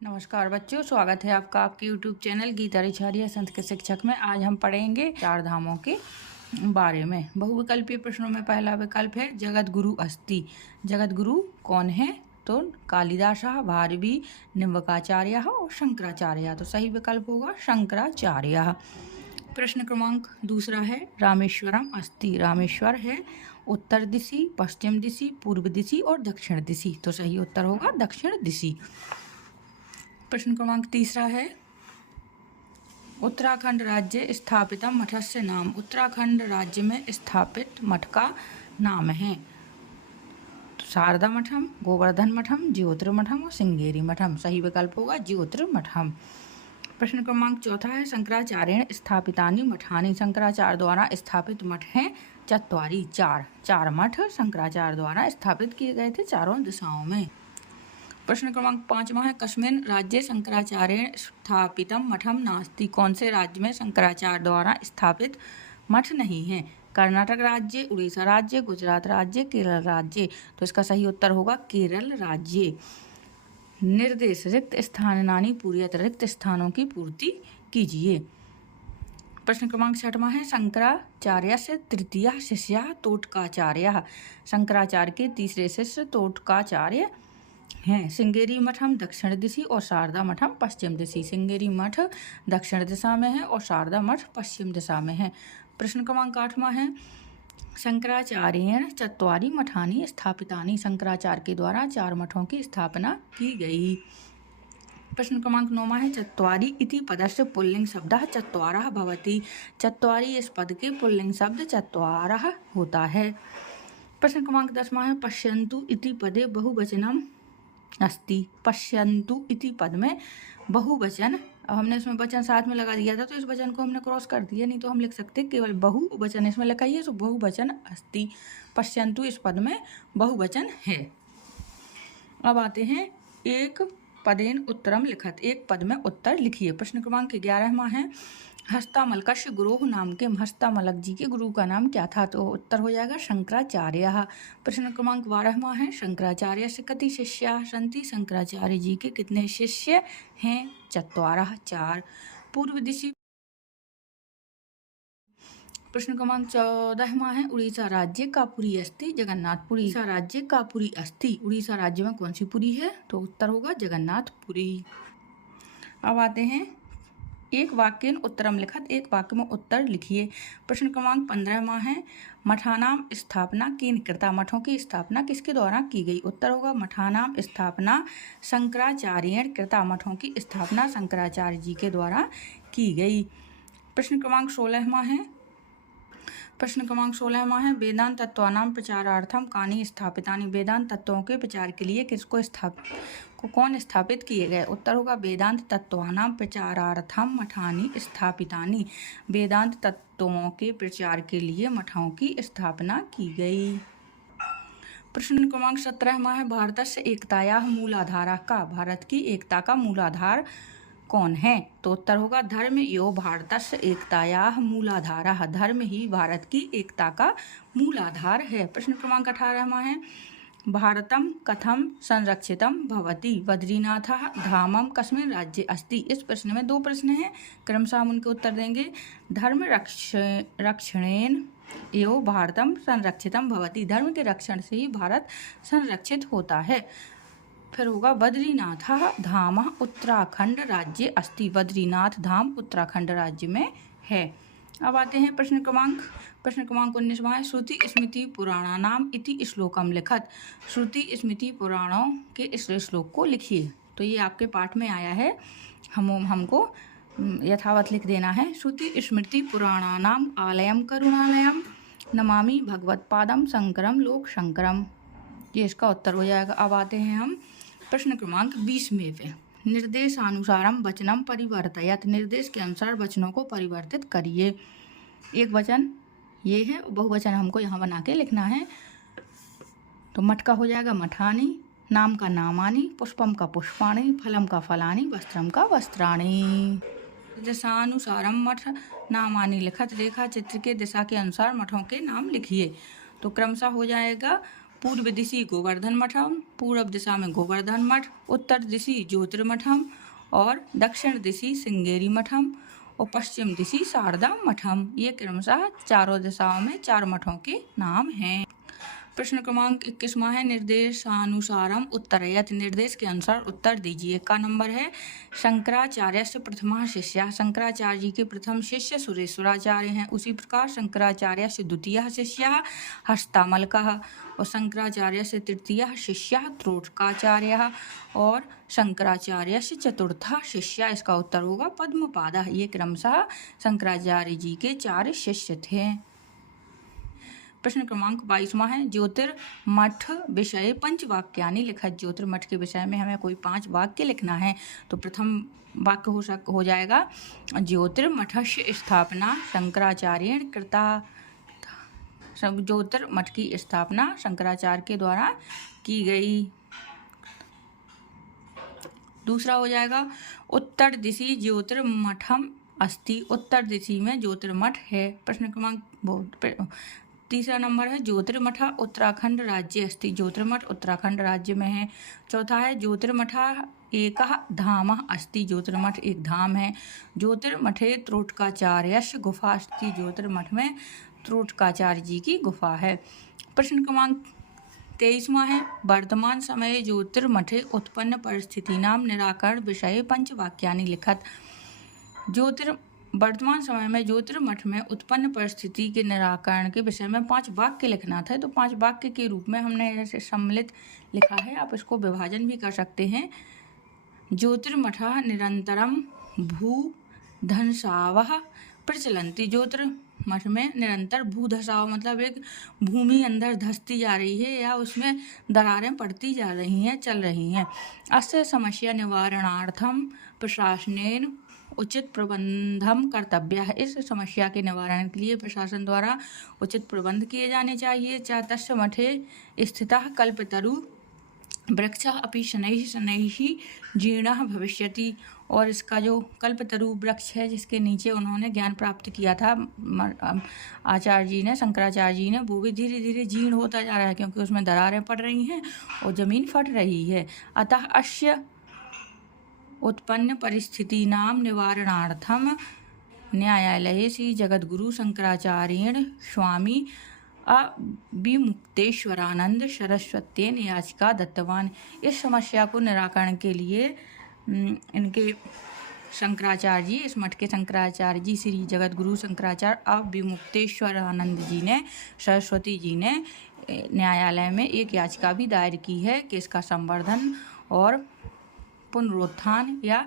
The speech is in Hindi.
नमस्कार बच्चों, स्वागत है आपका आपके YouTube चैनल गीता रिछारिया संस्कृत शिक्षक में। आज हम पढ़ेंगे चार धामों के बारे में। बहुविकल्पीय प्रश्नों में पहला विकल्प है जगत गुरु अस्ति। जगत गुरु कौन है? तो कालिदास, भारवी, निम्बकाचार्य और शंकराचार्य। तो सही विकल्प होगा शंकराचार्य। प्रश्न क्रमांक दूसरा है रामेश्वरम अस्ति। रामेश्वर है उत्तर दिशि, पश्चिम दिशि, पूर्व दिशि और दक्षिण दिशि। तो सही उत्तर होगा दक्षिण दिशि। प्रश्न क्रमांक तीसरा है उत्तराखंड राज्य स्थापितम मठस्य नाम। उत्तराखंड राज्य में स्थापित मठ का नाम है तो शारदा मठम, गोवर्धन मठम, ज्योतिर्मठम और श्रृंगेरी मठम। सही विकल्प होगा ज्योतिर्मठम। प्रश्न क्रमांक चौथा है शंकराचार्येण स्थापितानि मठानि। शंकराचार्य द्वारा स्थापित मठ हैं चत्वारि, चार मठ शंकराचार्य द्वारा स्थापित किए गए थे चारों दिशाओं में। प्रश्न क्रमांक पांचवा है कस्मिन् राज्ये शंकराचार्येण स्थापितम मठम नास्ति। कौन से राज्य में शंकराचार्य द्वारा स्थापित मठ नहीं है? कर्नाटक राज्य, उड़ीसा राज्य, गुजरात राज्य, केरल राज्य। तो इसका सही उत्तर होगा केरल राज्य। निर्देश रिक्त स्थानानि पूरयत। रिक्त स्थानों की पूर्ति कीजिए। प्रश्न क्रमांक छठवां है शंकराचार्य से तृतीय शिष्य तोटकाचार्य। शंकराचार्य के तीसरे शिष्य तोटकाचार्य हैं। श्रृंगेरी मठम दक्षिण दिशि और शारदा मठम पश्चिम दिशि। श्रृंगेरी मठ दक्षिण दिशा में है और शारदा मठ पश्चिम दिशा में है। प्रश्न क्रमांक आठवां है शंकराचार्येण चत्वारि मठानि स्थापितानि। शंकराचार्य के द्वारा चार मठों की स्थापना की गई। प्रश्न क्रमांक नौवां है चत्वारि इति पदस्य पुल्लिंग शब्दः चत्वारः भवति। चत्वारि इस पद के पुल्लिंग शब्द चत्वारः होता है। प्रश्न क्रमांक 10वां है पश्यन्तु इति पदे बहुवचनम अस्ति। पश्यन्तु इति पद में बहुवचन, अब हमने इसमें वचन साथ में लगा दिया था तो इस वचन को हमने क्रॉस कर दिया, नहीं तो हम लिख सकते केवल बहुवचन इसमें लिखा ही है तो बहुवचन अस्ति। पश्यन्तु इस पद में बहुवचन है। अब आते हैं एक पदेन उत्तरम लिखत। एक पद में उत्तर लिखिए। प्रश्न क्रमांक 11वां है हस्तामलकस्य गुरोः नाम के। हस्तामलक जी के गुरु का नाम क्या था? तो उत्तर हो जाएगा शंकराचार्य। प्रश्न क्रमांक 12वां है शंकराचार्य से कति शिष्याः सन्ति। शंकराचार्य जी के कितने शिष्य हैं? चत्वारः, चार। पूर्व दिशि। प्रश्न क्रमांक 14वां है उड़ीसा राज्य का पुरी अस्ति जगन्नाथपुरी। उड़ीसा राज्य का पुरी अस्ति। उड़ीसा राज्य में कौन सी पुरी है? तो उत्तर होगा जगन्नाथपुरी। अब आते हैं एक वाक्य उत्तरम लिखत। एक वाक्य में उत्तर लिखिए। प्रश्न क्रमांक 15वां है मठानाम स्थापना केन कृता। मठों की स्थापना किसके द्वारा की गई? उत्तर होगा मठानाम स्थापना शंकराचार्येण कृता। मठों की स्थापना शंकराचार्य जी के द्वारा की गई। प्रश्न क्रमांक 16वां है वेदांत तत्वानाम प्रचारार्थम कानि स्थापितानि। वेदांत तत्वों के प्रचार के लिए कौन स्थापित किए गए? उत्तर होगा वेदांत तत्वानाम प्रचारार्थम मठानि स्थापितानि। वेदांत तत्वों के प्रचार के लिए मठों की स्थापना की गई। प्रश्न क्रमांक 17वां है भारतस्य एकतायाः मूलाधारः का। भारत की एकता का मूलाधार कौन है? तो उत्तर होगा धर्म यो भारतस्य एकतायाः मूलाधारः। धर्म ही भारत की एकता का मूलाधार है। प्रश्न क्रमांक 18वां है भारतम कथम संरक्षितम भवति। बद्रीनाथः धामम कस्मिन् राज्ये अस्ति। इस प्रश्न में दो प्रश्न हैं, क्रमशः हम उनके उत्तर देंगे। धर्म रक्षणेन एवं भारतम संरक्षितम भवति। धर्म के रक्षण से ही भारत संरक्षित होता है। फिर होगा बद्रीनाथ धाम उत्तराखंड राज्य अस्ति। बद्रीनाथ धाम उत्तराखंड राज्य में है। अब आते हैं प्रश्न क्रमांक 19वां है श्रुति स्मृति पुराणानाम इति श्लोकम लिखत। श्रुति स्मृति पुराणों के इस श्लोक को लिखिए। तो ये आपके पाठ में आया है, हमको यथावत लिख देना है। श्रुति स्मृति पुराणानाम आलयम करुणालयम नमामि भगवत्पादम शंकरम लोक शंकरम। ये इसका उत्तर हो जाएगा। अब आते हैं हम प्रश्न क्रमांक 20वें पे। निर्देशानुसारम वचनम परिवर्तयत। निर्देश के अनुसार वचनों को परिवर्तित करिए। एक वचन ये है, बहुवचन हमको यहाँ बना के लिखना है। तो मठ का हो जाएगा मठानी, नाम का नामानि, पुष्पम का पुष्पाणि, फलम का फलानि, वस्त्रम का वस्त्राणि। दिशानुसारम मठ नामानि लिखत। रेखा चित्र के दिशा के अनुसार मठों के नाम लिखिए। तो क्रमशः हो जाएगा पूर्व दिशि गोवर्धन मठम, पूर्व दिशा में गोवर्धन मठ, उत्तर दिशि ज्योतिर्मठम और दक्षिण दिशि श्रृंगेरी मठम और पश्चिम दिशि शारदा मठम। ये क्रमशः चारों दिशाओं में 4 मठों के नाम हैं। प्रश्न क्रमांक 21वां है, निर्देशानुसारम उत्तरयत, निर्देश के अनुसार उत्तर दीजिए। का नंबर है, शंकराचार्यस्य प्रथमः शिष्यः, शंकराचार्य जी के प्रथम शिष्य सुरेश्वराचार्य हैं। उसी प्रकार शंकराचार्यस्य द्वितीयः शिष्यः हस्तामलकः और शंकराचार्यस्य तृतीयः शिष्यः त्रोटकाचार्यः और शंकराचार्यस्य चतुर्थः शिष्य, इसका उत्तर होगा पद्मपादः। ये क्रमशः शंकराचार्य जी के 4 शिष्य थे। प्रश्न क्रमांक 22वां है, ज्योतिर्मठ विषय पंचवाक्यानि लिखत, ज्योतिर्मठ के विषय में हमें कोई 5 वाक्य लिखना है। तो प्रथम वाक्य हो जाएगा, ज्योतिर्मठस्य स्थापना शंकराचार्येण कृता, ज्योतिर्मठ की स्थापना शंकराचार्य के द्वारा की गई। दूसरा हो जाएगा, उत्तर दिशि ज्योतिर्मठम अस्ति, उत्तर दिशि में ज्योतिर्मठ है। प्रश्न क्रमांक तीसरा नंबर है, ज्योतिर्मठ उत्तराखंड राज्य अस्ति, ज्योतिर्मठ उत्तराखंड राज्य में है। चौथा है, ज्योतिर्मठ एक धाम अस्ति, ज्योतिर्मठ एक धाम है। ज्योतिर्मठे त्रोटकाचार्यस्य गुफा अस्ति, ज्योतिर्मठ में त्रोटकाचार्य जी की गुफा है। प्रश्न क्रमांक 23वां है, वर्तमान समय ज्योतिर्मठे उत्पन्न परिस्थितीनां निराकरण विषये पंचवाक्यानि लिखत, वर्तमान समय में ज्योतिर्मठ में उत्पन्न परिस्थिति के निराकरण के विषय में 5 वाक्य लिखना था। तो 5 वाक्य के रूप में हमने ऐसे सम्मिलित लिखा है, आप इसको विभाजन भी कर सकते हैं। ज्योतिर्मठ निरंतरम भूधंसावः प्रचलन्ति, ज्योतिर्मठ में निरंतर भूधसाव मतलब एक भूमि अंदर धंसती जा रही है या उसमें दरारें पड़ती जा रही हैं, चल रही हैं। अस्य समस्या निवारणार्थम प्रशासनेन उचित प्रबंधम कर्तव्य है, इस समस्या के निवारण के लिए प्रशासन द्वारा उचित प्रबंध किए जाने चाहिए। तस्य मठे स्थितः कल्पतरु वृक्षः अपि शनैः शनैः जीर्णः भविष्यति, और इसका जो कल्पतरु वृक्ष है जिसके नीचे उन्होंने ज्ञान प्राप्त किया था आचार्य जी ने, शंकराचार्य जी ने, वो भी धीरे धीरे जीर्ण होता जा रहा है क्योंकि उसमें दरारें पड़ रही हैं और जमीन फट रही है। अतः अस्य उत्पन्न परिस्थितीनां निवारणार्थम न्यायालये श्री जगद्गुरु शंकराचार्येण स्वामी अविमुक्तेश्वरानंद सरस्वत्येन याचिका दत्तवान, इस समस्या को निराकरण के लिए इनके शंकराचार्य जी, इस मठ के शंकराचार्य जी श्री जगद्गुरु शंकराचार्य अविमुक्तेश्वरानंद जी ने, सरस्वती जी ने न्यायालय में एक याचिका भी दायर की है कि इसका संवर्धन और पुनरुत्थान या